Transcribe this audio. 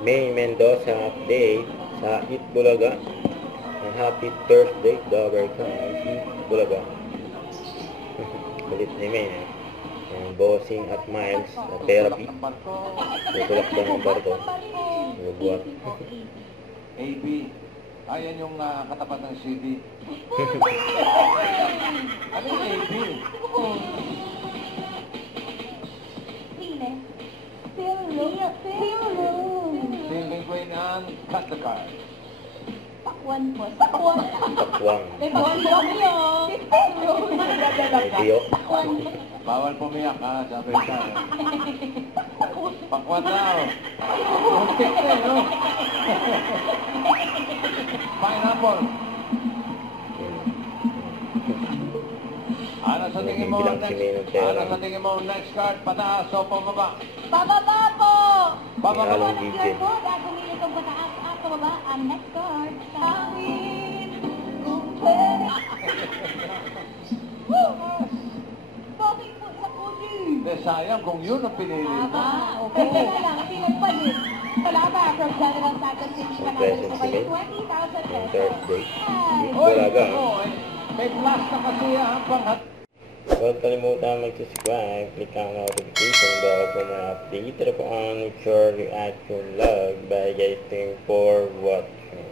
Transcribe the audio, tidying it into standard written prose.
May Mendoza update sa Eat Bulaga. Happy Thursday, Dover County, Eat Bulaga. Kulit ni May. Yung bossing at Miles na therapy. Tutulak daw ng barko. Bubuhat. AB. Ayan yung katapat ng CD. Ano yung AB? Feeling ko yun ang cut the card. Pakwan po. Pakwan. Pakwang. May pakwan po kami yun. May tiyo. Bawal pumiyak sabi ka. Pakwan daw. Muntik na no? Pineapple. Ano sa tingin mo next card? Pataas o pababa? Pababa po! May halong Next gigil. card po, gagawin itong pataas at pababa. Ang next card, tawin kung pwede. Bakit po sa kuli? Sayang kung yun ang pinili mo. Tama. Okay na lang, pinagpalit. Wala ba? From General Santos City, panalo po kayo 20,000 Yung pesos. Thursday. Eat Oy, Bulaga. may plus na kasi ang panghat. Huwag kalimutan mag-subscribe, click ang notification bell for mga update. Ito po ang Nature Reaction Log by guys. Thank you for watching.